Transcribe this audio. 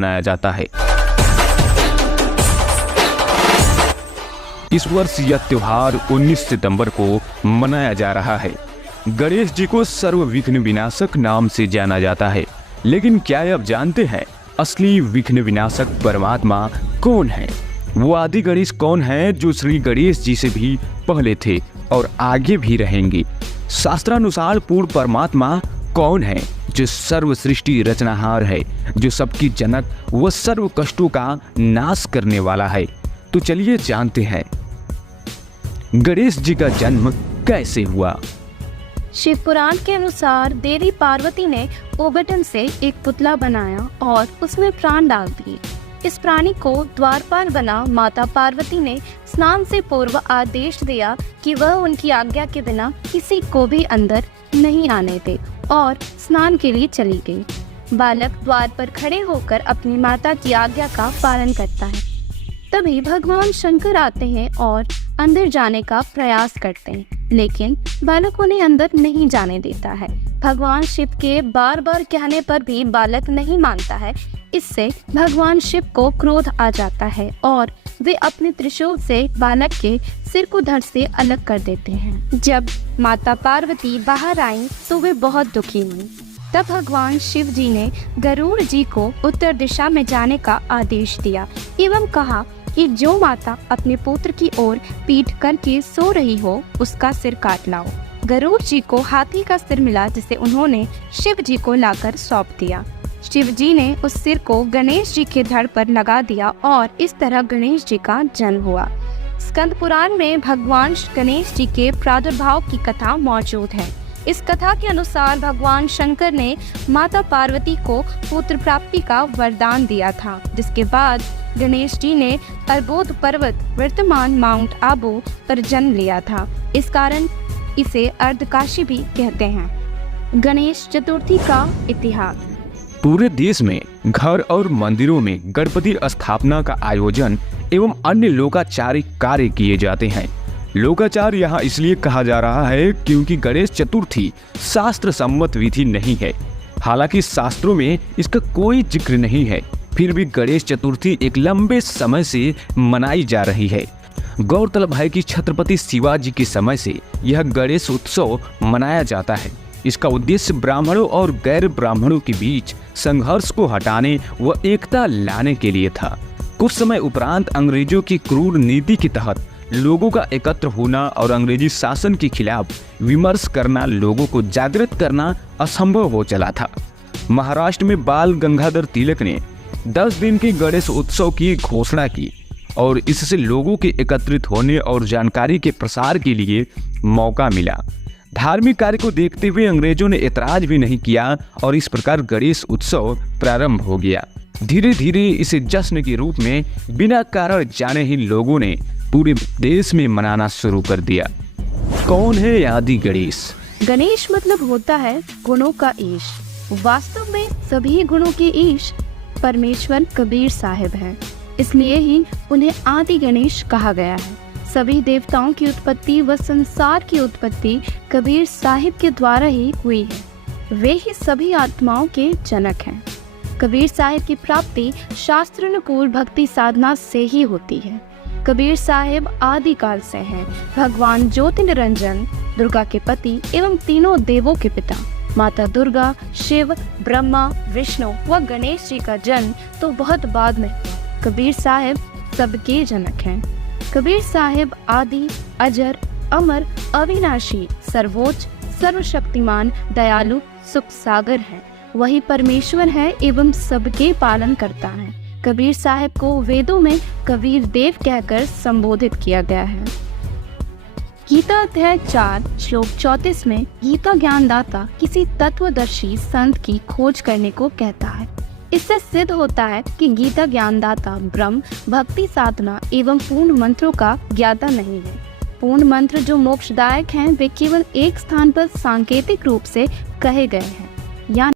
मनाया जाता है। इस वर्ष यह त्योहार 19 सितंबर को मनाया जा रहा है। गणेश जी को सर्व विघ्न विनाशक नाम से जाना जाता है। लेकिन क्या आप जानते हैं असली विघ्न विनाशक परमात्मा कौन है? वो आदि गणेश कौन है जो श्री गणेश जी से भी पहले थे और आगे भी रहेंगे? शास्त्रानुसार पूर्ण परमात्मा कौन है जो सर्व सृष्टि रचनाहार है, जो सबकी जनक व सर्व कष्टों का नाश करने वाला है? तो चलिए जानते हैं गणेश जी का जन्म कैसे हुआ। शिव पुराण के अनुसार देवी पार्वती ने ओबटन से एक पुतला बनाया और उसमें प्राण डाल दिए। इस प्राणी को द्वारपाल बना माता पार्वती ने स्नान से पूर्व आदेश दिया कि वह उनकी आज्ञा के बिना किसी को भी अंदर नहीं आने दे और स्नान के लिए चली गई। बालक द्वार पर खड़े होकर अपनी माता की आज्ञा का पालन करता है। तभी भगवान शंकर आते हैं और अंदर जाने का प्रयास करते हैं, लेकिन बालक उन्हें अंदर नहीं जाने देता है। भगवान शिव के बार बार कहने पर भी बालक नहीं मानता है। इससे भगवान शिव को क्रोध आ जाता है और वे अपने त्रिशूल से बालक के सिर को धड़ से अलग कर देते हैं। जब माता पार्वती बाहर आई तो वे बहुत दुखी हुई। तब भगवान शिव जी ने गरुड़ जी को उत्तर दिशा में जाने का आदेश दिया एवं कहा कि जो माता अपने पुत्र की ओर पीठ करके सो रही हो उसका सिर काट लाओ। गरुड़ जी को हाथी का सिर मिला जिसे उन्होंने शिव जी को लाकर सौंप दिया। शिव जी ने उस सिर को गणेश जी के धड़ पर लगा दिया और इस तरह गणेश जी का जन्म हुआ। स्कंद पुराण में भगवान गणेश जी के प्रादुर्भाव की कथा मौजूद है। इस कथा के अनुसार भगवान शंकर ने माता पार्वती को पुत्र प्राप्ति का वरदान दिया था, जिसके बाद गणेश जी ने अर्बोद पर्वत वर्तमान माउंट आबू पर जन्म लिया था। इस कारण इसे अर्धकाशी भी कहते हैं। गणेश चतुर्थी का इतिहास। पूरे देश में घर और मंदिरों में गणपति स्थापना का आयोजन एवं अन्य लोकाचारिक कार्य किए जाते हैं। लोकाचार यहाँ इसलिए कहा जा रहा है क्योंकि गणेश चतुर्थी शास्त्र सम्मत विधि नहीं है। हालांकि शास्त्रों में इसका कोई जिक्र नहीं है, फिर भी गणेश चतुर्थी एक लंबे समय से मनाई जा रही है। गौरतलब है कि छत्रपति शिवाजी के समय से यह गणेश उत्सव मनाया जाता है। इसका उद्देश्य ब्राह्मणों और गैर ब्राह्मणों के बीच संघर्ष को हटाने व एकता लाने के लिए था। कुछ समय उपरांत अंग्रेजों की क्रूर नीति के तहत लोगों का एकत्र होना और अंग्रेजी शासन के खिलाफ विमर्श करना, लोगों को जागृत करना असंभव हो चला था। महाराष्ट्र में बाल गंगाधर तिलक ने 10 दिन के गणेश उत्सव की घोषणा की और इससे लोगों के एकत्रित होने और जानकारी के प्रसार के लिए मौका मिला। धार्मिक कार्य को देखते हुए अंग्रेजों ने ऐतराज भी नहीं किया और इस प्रकार गणेश उत्सव प्रारंभ हो गया। धीरे धीरे इसे जश्न के रूप में बिना कारण जाने ही लोगों ने पूरे देश में मनाना शुरू कर दिया। कौन है आदि गणेश? गणेश मतलब होता है गुणों का ईश। वास्तव में सभी गुणों के ईश परमेश्वर कबीर साहिब हैं, इसलिए ही उन्हें आदि गणेश कहा गया है। सभी देवताओं की उत्पत्ति व संसार की उत्पत्ति कबीर साहिब के द्वारा ही हुई है। वे ही सभी आत्माओं के जनक हैं। कबीर साहिब की प्राप्ति शास्त्रानुकूल भक्ति साधना से ही होती है। कबीर साहिब आदिकाल से हैं। भगवान ज्योति निरंजन, दुर्गा के पति एवं तीनों देवों के पिता, माता दुर्गा, शिव, ब्रह्मा, विष्णु व गणेश जी का जन्म तो बहुत बाद में हुआ। कबीर साहिब सबके जनक हैं। कबीर साहिब आदि, अजर, अमर, अविनाशी, सर्वोच्च, सर्वशक्तिमान, दयालु, सुख सागर है। वही परमेश्वर है एवं सबके पालन करता है। कबीर साहिब को वेदों में कबीर देव कहकर संबोधित किया गया है। गीता अध्याय 4 श्लोक 34 में गीता ज्ञानदाता किसी तत्वदर्शी संत की खोज करने को कहता है। इससे सिद्ध होता है कि गीता ज्ञानदाता ब्रह्म, भक्ति साधना एवं पूर्ण मंत्रों का ज्ञाता नहीं है। पूर्ण मंत्र जो मोक्षदायक हैं वे केवल एक स्थान पर सांकेतिक रूप से कहे गए हैं, यानी